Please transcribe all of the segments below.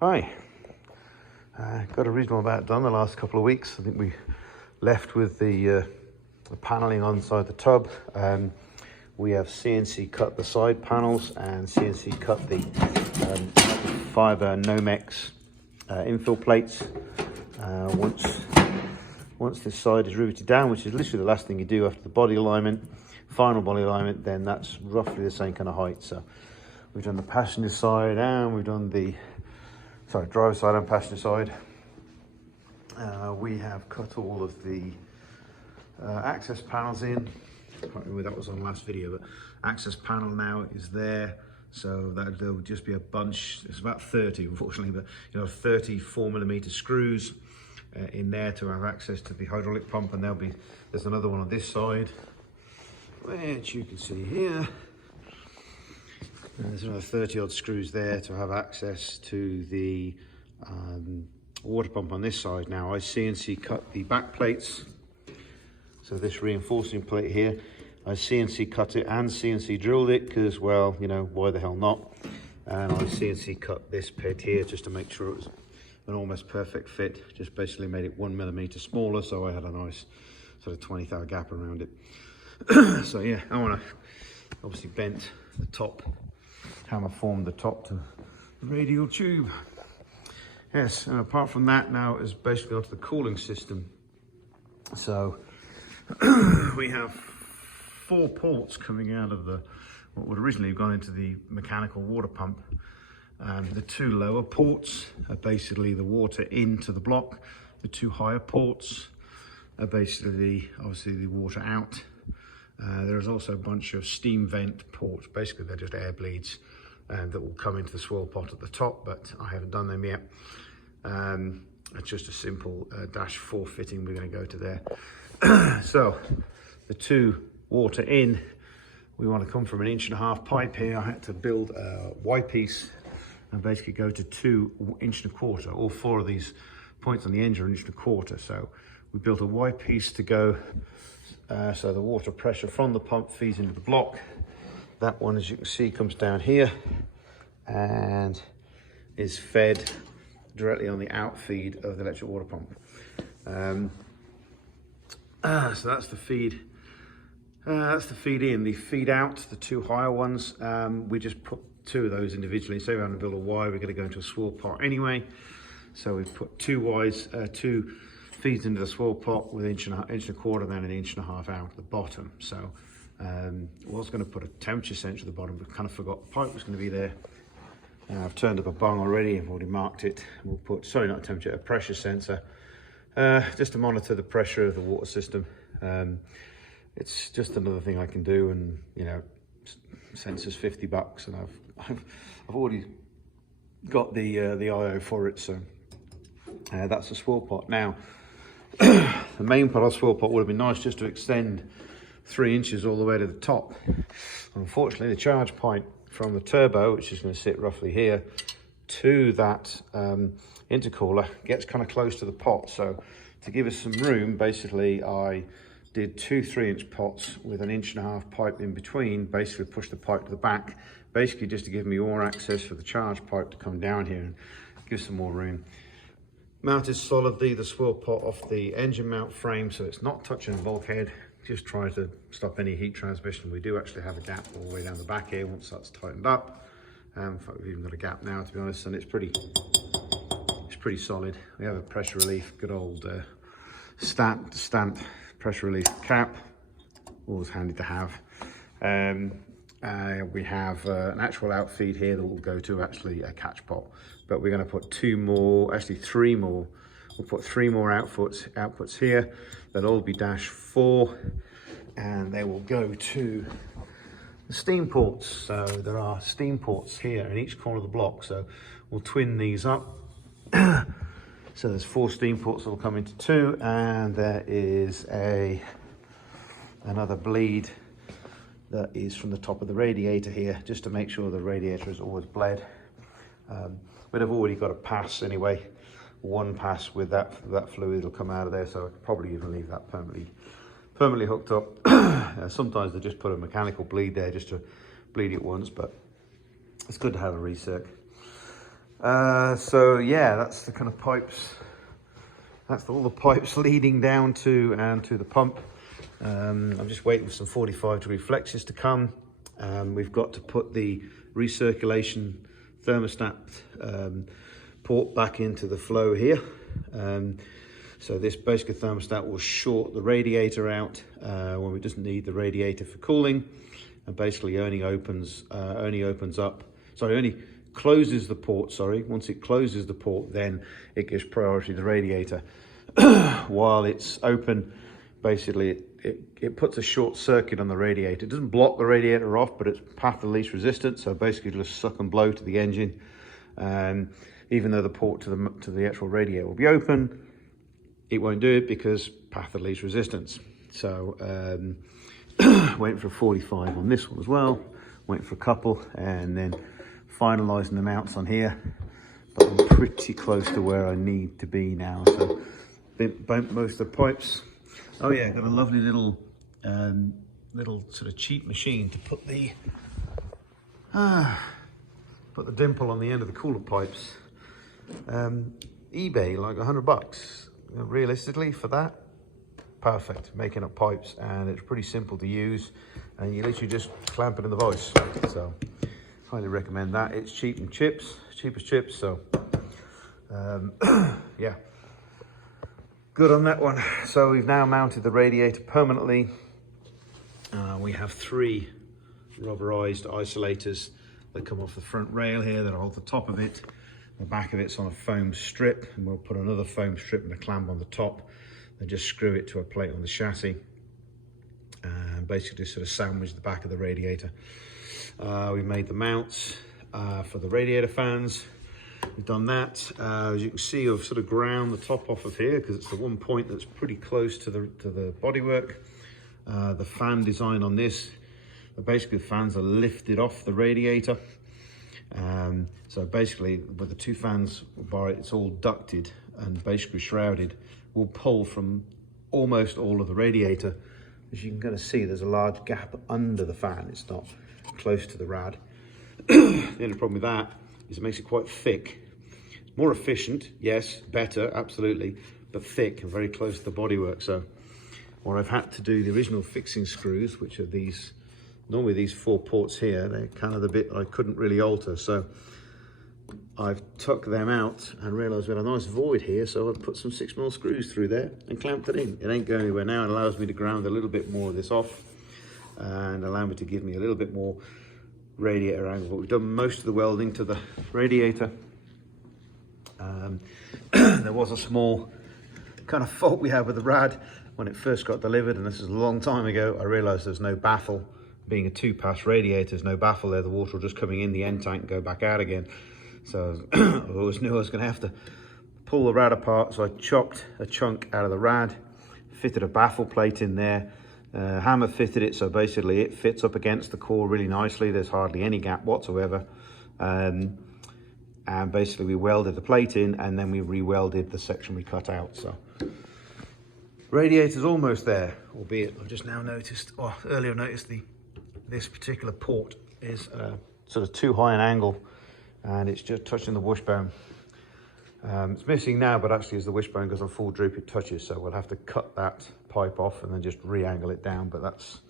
Hi, got a reasonable amount done the last couple of weeks. I think we left with the paneling on inside the tub. We have CNC cut the side panels and CNC cut the fiber Nomex infill plates. Once this side is riveted down, which is literally the last thing you do after the body alignment, final body alignment, then that's roughly the same kind of height. So we've done the passenger side and we've done the driver side and passenger side. We have cut all of the access panels in. I can't remember that was on the last video, but access panel now is there. So that there will just be a bunch. It's about 30, unfortunately, but 30 4mm screws in there to have access to the hydraulic pump, and there's another one on this side, which you can see here. There's another 30 odd screws there to have access to the water pump on this side. Now I CNC cut the back plates. So this reinforcing plate here, I CNC cut it and CNC drilled it because, well, why the hell not? And I CNC cut this pit here just to make sure it was an almost perfect fit. Just basically made it 1mm smaller, so I had a nice sort of 20th gap around it. So yeah, I want to obviously bent the top, hammer formed the top to the radial tube. Yes, and apart from that now is basically onto the cooling system. So we have 4 ports coming out of what would originally have gone into the mechanical water pump. The 2 lower ports are basically the water into the block. The 2 higher ports are basically obviously the water out. There's also a bunch of steam vent ports. Basically they're just air bleeds that will come into the swirl pot at the top, but I haven't done them yet. It's just a simple -4 fitting. We're going to go to there. So the 2 water in, we want to come from an 1.5" pipe here. I had to build a Y-piece and basically go to 2 1.25". All 4 of these points on the engine are 1.25". So we built a Y-piece to go so the water pressure from the pump feeds into the block. That one, as you can see, comes down here and is fed directly on the outfeed of the electric water pump. So that's the feed. That's the feed in. The feed out, the 2 higher ones, we just put 2 of those individually. So we're going to build a Y, we're going to go into a swirl pot anyway. So we've put 2 Ys, 2 feeds into the swirl pot with 1.25", and then an 1.5" out at the bottom. So I was going to put a temperature sensor at the bottom, but kind of forgot the pipe was going to be there. I've turned up a bung already. I've already marked it. We'll put, sorry, not a temperature, a pressure sensor, just to monitor the pressure of the water system. It's just another thing I can do, and sensor's $50, and I've already got the IO for it. So that's the swirl pot. Now the main part of the swirl pot would have been nice just to extend 3 inches all the way to the top. Unfortunately, the charge point from the turbo, which is going to sit roughly here, to that intercooler gets kind of close to the pot. So to give us some room, basically I did 2 3-inch pots with an 1.5" pipe in between, basically push the pipe to the back, basically just to give me more access for the charge pipe to come down here and give some more room. Mounted solidly the swirl pot off the engine mount frame, so it's not touching the bulkhead. Just try to stop any heat transmission. We do actually have a gap all the way down the back here once that's tightened up. In fact, we've even got a gap now, to be honest, and it's pretty solid. We have a pressure relief, good old stamp pressure relief cap, always handy to have. We have an actual outfeed here that will go to actually a catch pot, but we're going to put 2 more, actually 3 more. We'll put 3 more outputs here. They'll all be -4, and they will go to the steam ports. So there are steam ports here in each corner of the block. So we'll twin these up. So there's 4 steam ports that will come into 2, and there is another bleed that is from the top of the radiator here, just to make sure the radiator is always bled. But I've already got a pass anyway. 1 pass with that fluid will come out of there, so I could probably even leave that permanently hooked up. Sometimes they just put a mechanical bleed there just to bleed it once, but it's good to have a recirc. So yeah, that's the kind of pipes. That's all the pipes leading down to and to the pump. I'm just waiting for some 45-degree flexes to come. We've got to put the recirculation thermostat port back into the flow here. So this basically thermostat will short the radiator out when it doesn't need the radiator for cooling, and basically only closes the port, sorry. Once it closes the port, then it gives priority to the radiator. While it's open, basically it puts a short circuit on the radiator. It doesn't block the radiator off, but it's path of least resistance, so basically it'll just suck and blow to the engine. Even though the port to the actual radiator will be open, it won't do it because path of least resistance. So waiting for a 45 on this one as well, waiting for a couple, and then finalizing the mounts on here. But I'm pretty close to where I need to be now, so bumped most of the pipes. Oh yeah, got a lovely little sort of cheap machine to put the dimple on the end of the coolant pipes. eBay, like $100. Realistically, for that, perfect. Making up pipes, and it's pretty simple to use, and you literally just clamp it in the vise. So highly recommend that. It's cheap as chips. So yeah, good on that one. So we've now mounted the radiator permanently. We have 3 rubberized isolators that come off the front rail here that hold the top of it. The back of it's on a foam strip, and we'll put another foam strip and a clamp on the top and just screw it to a plate on the chassis, and basically sort of sandwich the back of the radiator. We've made the mounts for the radiator fans. We've done that. As you can see, I've sort of ground the top off of here because it's the one point that's pretty close to the bodywork. The fan design on this, basically the fans are lifted off the radiator. So basically, with the 2 fans, it's all ducted and basically shrouded, will pull from almost all of the radiator. As you can kind of see, there's a large gap under the fan. It's not close to the rad. The only problem with that is it makes it quite thick. It's more efficient, yes, better, absolutely, but thick and very close to the bodywork. So what I've had to do, the original fixing screws, which are these, normally these 4 ports here, they're kind of the bit I couldn't really alter. So I've tucked them out and realised we had a nice void here, so I've put some 6mm screws through there and clamped it in. It ain't going anywhere now. It allows me to ground a little bit more of this off and allow me to give me a little bit more radiator angle. But we've done most of the welding to the radiator. There was a small kind of fault we had with the rad when it first got delivered, and this is a long time ago. I realised there's no baffle. Being a 2-pass radiator, there's no baffle there. The water will just coming in the end tank and go back out again. So I always knew I was going to have to pull the rad apart. So I chopped a chunk out of the rad, fitted a baffle plate in there, hammer fitted it, so basically it fits up against the core really nicely. There's hardly any gap whatsoever. And basically we welded the plate in, and then we re-welded the section we cut out. So radiator's almost there, albeit I've just now noticed, or earlier noticed, this particular port is sort of too high an angle, and it's just touching the wishbone. It's missing now, but actually as the wishbone goes on full droop, it touches, so we'll have to cut that pipe off and then just re-angle it down, but that's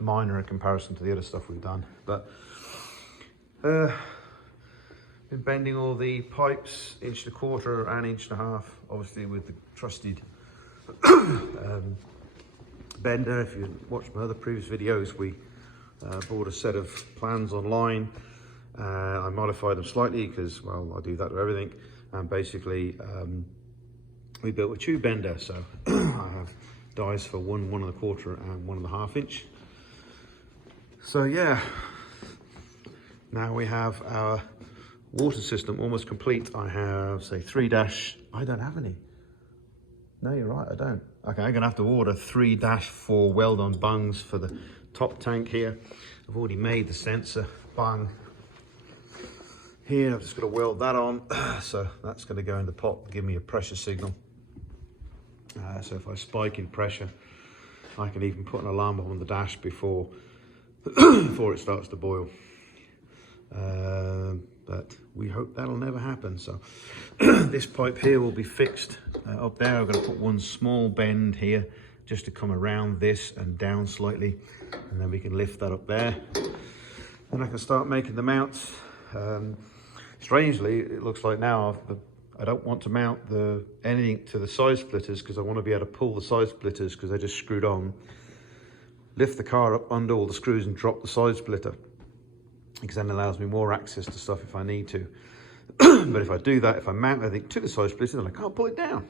minor in comparison to the other stuff we've done. But been bending all the pipes 1.25 and 1.5 obviously with the trusted bender. If you watched my other previous videos, we bought a set of plans online. I modified them slightly because, well, I do that to everything, and basically we built a tube bender. So I have dies for 1, 1.25 and 1.5 inch. So yeah, now we have our water system almost complete. I have, say, 3 dash, I don't have any. No, you're right, I don't. Okay, I'm gonna have to order 3-4 weld-on bungs for the top tank here. I've already made the sensor bung here. I've just got to weld that on. So that's going to go in the pot, give me a pressure signal. So if I spike in pressure, I can even put an alarm on the dash before before it starts to boil. but we hope that'll never happen. So this pipe here will be fixed up there. I'm going to put one small bend here just to come around this and down slightly, and then we can lift that up there, and I can start making the mounts. Strangely, it looks like now I don't want to mount anything to the side splitters, because I want to be able to pull the side splitters, because they're just screwed on, lift the car up under all the screws and drop the side splitter, because then it allows me more access to stuff if I need to. But if I do that, if I mount everything to the side splitter, then I can't pull it down.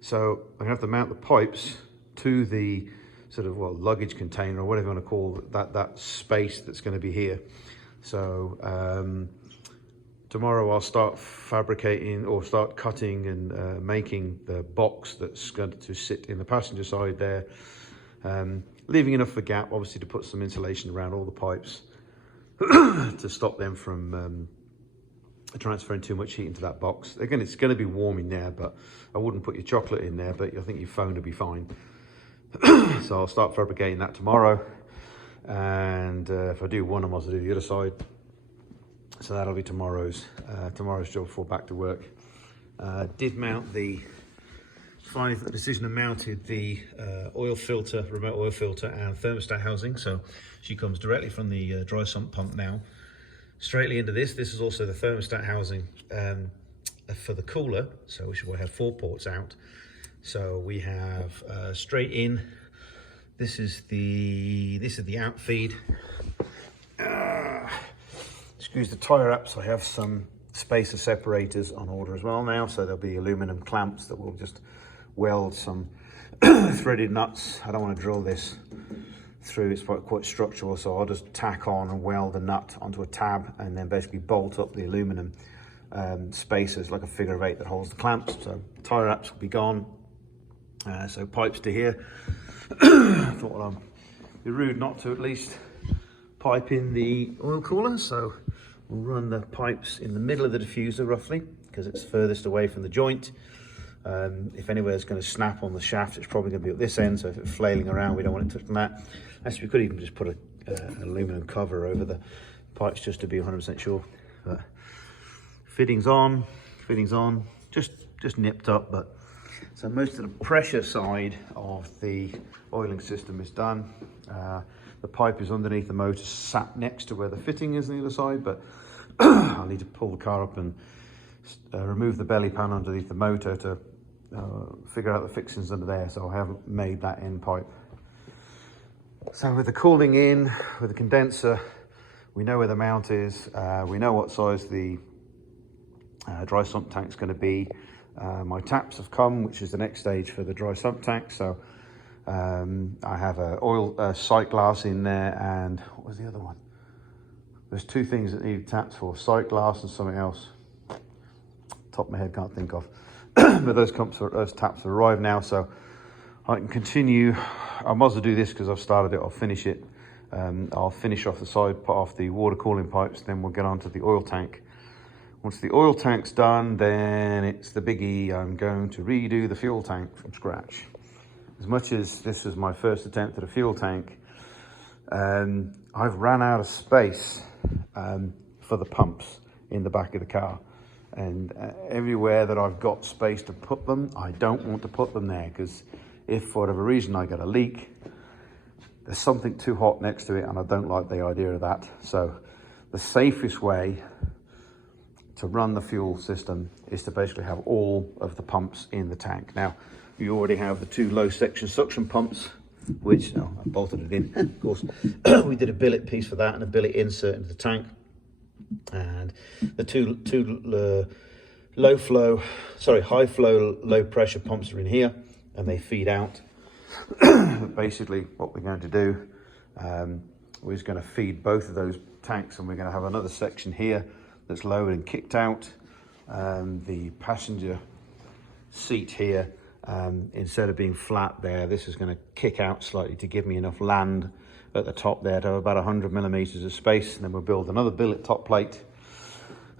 So I'm gonna have to mount the pipes to the sort of, well, luggage container or whatever you want to call that space that's going to be here. So tomorrow I'll start fabricating or start cutting and making the box that's going to sit in the passenger side there, leaving enough of a gap obviously to put some insulation around all the pipes to stop them from transferring too much heat into that box. Again, it's going to be warm in there, but I wouldn't put your chocolate in there, but I think your phone will be fine. So I'll start fabricating that tomorrow, and if I do one, I might as well do the other side. So that'll be tomorrow's job before back to work. Did mount finally the decision and mounted the oil filter, remote oil filter and thermostat housing. So she comes directly from the dry sump pump now, straightly into this. This is also the thermostat housing for the cooler, so we should have 4 ports out. So we have straight in. This is the out feed. Excuse the tire wraps. I have some spacer separators on order as well now, so there'll be aluminum clamps that will just weld some threaded nuts. I don't want to drill this through, it's quite structural, so I'll just tack on and weld a nut onto a tab and then basically bolt up the aluminum spacers like a figure of 8 that holds the clamps. So tire wraps will be gone. So pipes to here. I thought, well, it'd be rude not to at least pipe in the oil cooler, so we'll run the pipes in the middle of the diffuser roughly, because it's furthest away from the joint. If anywhere's going to snap on the shaft, it's probably going to be at this end, so if it's flailing around, we don't want it touching that. Actually, we could even just put an aluminum cover over the pipes just to be 100% sure. But fittings on, just nipped up. But so most of the pressure side of the oiling system is done. The pipe is underneath the motor, sat next to where the fitting is on the other side, but I'll need to pull the car up and remove the belly pan underneath the motor to figure out the fixings under there, so I haven't made that end pipe. So with the cooling in, with the condenser, we know where the mount is, we know what size the dry sump tank's going to be. My taps have come, which is the next stage for the dry sump tank. So I have a sight glass in there, and what was the other one? There's 2 things that need taps for, sight glass and something else. Top of my head, can't think of. But those taps have arrived now, so I can continue. I might as well do this because I've started it. I'll finish it. I'll finish off the side part off the water cooling pipes, then we'll get on to the oil tank. Once the oil tank's done, then it's the biggie. I'm going to redo the fuel tank from scratch. As much as this was my first attempt at a fuel tank, I've ran out of space for the pumps in the back of the car. And everywhere that I've got space to put them, I don't want to put them there, because if for whatever reason I get a leak, there's something too hot next to it, and I don't like the idea of that. So the safest way to run the fuel system is to basically have all of the pumps in the tank. Now, you already have the 2 low section suction pumps, which I bolted it in, of course. We did a billet piece for that and a billet insert into the tank. And the two high flow, low pressure pumps are in here, and they feed out. Basically, what we're going to do, we're just going to feed both of those tanks, and we're going to have another section here that's lowered and kicked out. The passenger seat here, instead of being flat there, this is going to kick out slightly to give me enough land at the top there to have about 100 millimeters of space. And then we'll build another billet top plate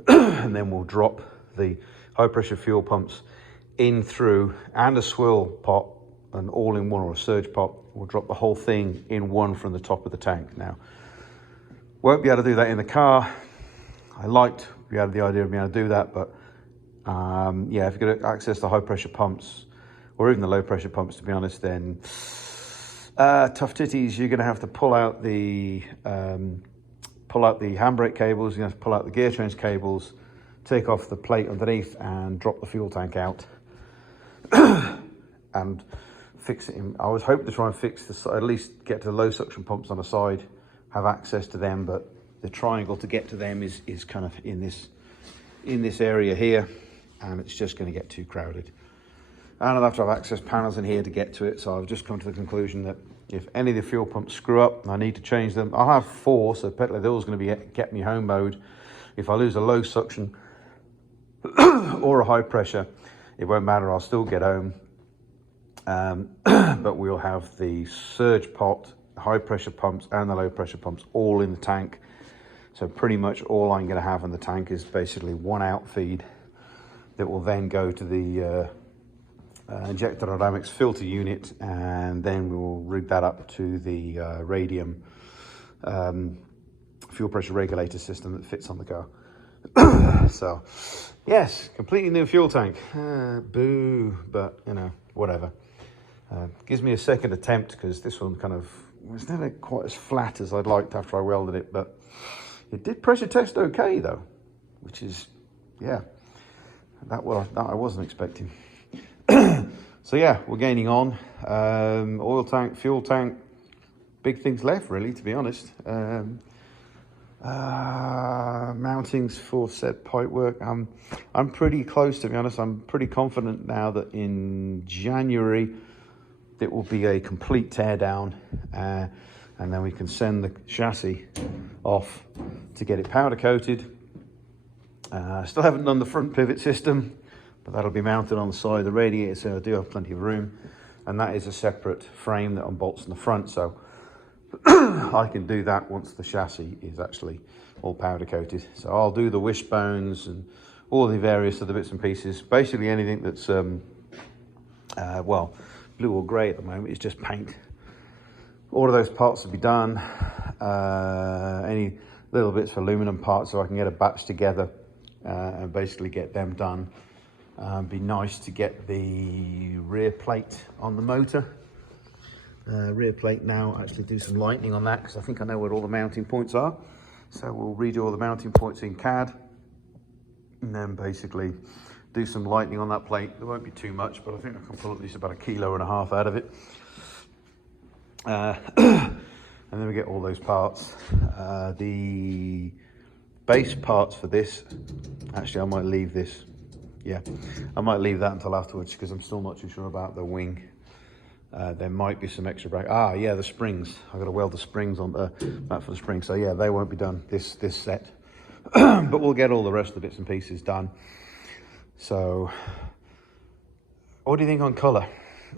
and then we'll drop the high pressure fuel pumps in through, and a swill pot, an all-in-one or a surge pot. We'll drop the whole thing in one from the top of the tank. Now, won't be able to do that in the car. I liked we had the idea of being able to do that, but yeah, if you could access the high pressure pumps or even the low pressure pumps, to be honest, then tough titties, you're going to have to pull out the handbrake cables, you have to pull out the gear change cables, take off the plate underneath and drop the fuel tank out and fix it in. I was hoping to try and fix this, at least get to the low suction pumps on the side, have access to them, but the triangle to get to them is kind of in this area here, and it's just going to get too crowded. And I'll have to have access panels in here to get to it, so I've just come to the conclusion that if any of the fuel pumps screw up and I need to change them, I'll have 4, so Petrol Hill is going to be get me home mode. If I lose a low suction or a high pressure, it won't matter, I'll still get home. But we'll have the surge pot, high pressure pumps and the low pressure pumps all in the tank. So pretty much all I'm going to have in the tank is basically one outfeed that will then go to the injector dynamics filter unit, and then we will route that up to the Radium fuel pressure regulator system that fits on the car. So yes, completely new fuel tank. Boo, but you know, whatever. Gives me a second attempt because this one kind of was never quite as flat as I'd liked after I welded it, but it did pressure test okay though, which is, yeah, that I wasn't expecting. So yeah, we're gaining on. Oil tank, fuel tank, big things left really, to be honest. Mountings for said pipe work. I'm pretty close, to be honest. I'm pretty confident now that in January it will be a complete tear down, and then we can send the chassis off to get it powder coated. Still haven't done the front pivot system, but that'll be mounted on the side of the radiator, so I do have plenty of room, and that is a separate frame that unbolts in the front, so I can do that once the chassis is actually all powder coated. So I'll do the wishbones and all the various other bits and pieces. Basically anything that's well, blue or grey at the moment is just paint. All of those parts will be done. Any little bits for aluminum parts, so I can get a batch together and basically get them done. Be nice to get the rear plate on the motor. Rear plate now, actually do some lightning on that because I think I know where all the mounting points are. So we'll redo all the mounting points in CAD and then basically do some lightning on that plate. There won't be too much, but I think I can pull at least about 1.5 kilos out of it. And then we get all those parts. The base parts for this, actually I might leave this. Yeah, I might leave that until afterwards because I'm still not too sure about the wing. There might be some extra brake. Yeah, the springs. I've got to weld the springs on the back for the springs. So yeah, they won't be done this set. But we'll get all the rest of the bits and pieces done. So what do you think on colour?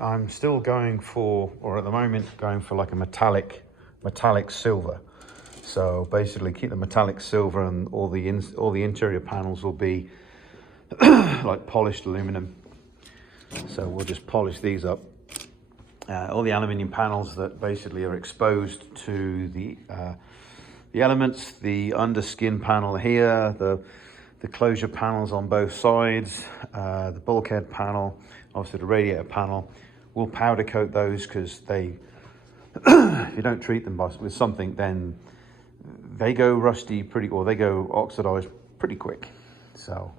I'm still going for, or at the moment, going for like a metallic silver. So basically keep the metallic silver, and all the interior panels will be like polished aluminum. So we'll just polish these up. All the aluminium panels that basically are exposed to the elements, the underskin panel here, the closure panels on both sides, the bulkhead panel, obviously the radiator panel. We'll powder coat those because they, if you don't treat them with something, then they go rusty or they go oxidized pretty quick. So,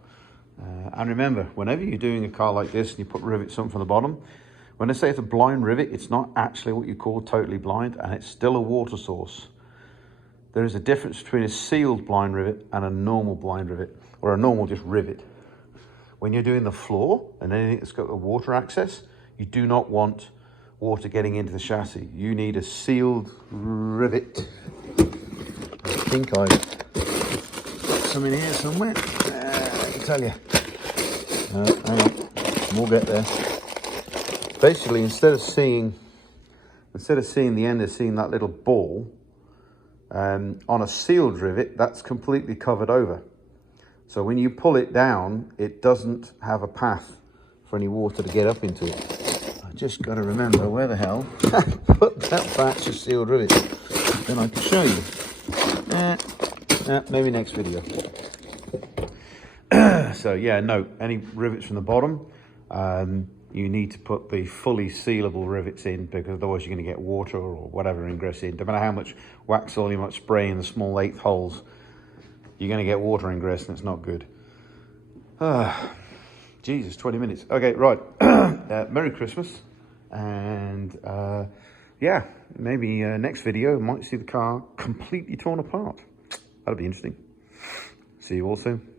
and remember, whenever you're doing a car like this and you put rivets on from the bottom, when I say it's a blind rivet, it's not actually what you call totally blind, and it's still a water source. There is a difference between a sealed blind rivet and a normal blind rivet, or a normal just rivet. When you're doing the floor and anything that's got a water access, you do not want water getting into the chassis. You need a sealed rivet. I think I've got some in here somewhere. I can tell you. Hang on, we'll get there. Basically, instead of seeing the end of seeing that little ball, on a sealed rivet, that's completely covered over. So when you pull it down, it doesn't have a path for any water to get up into it. I just got to remember where the hell I put that batch of sealed rivet. Then I can show you. Maybe next video. So yeah, no, any rivets from the bottom, you need to put the fully sealable rivets in, because otherwise you're going to get water or whatever ingress in. No matter how much wax oil you might spray in the small 1/8 holes, you're going to get water ingress, and it's not good. Jesus, 20 minutes. Okay, right. Merry Christmas. And yeah, maybe next video might see the car completely torn apart. That'll be interesting. See you all soon.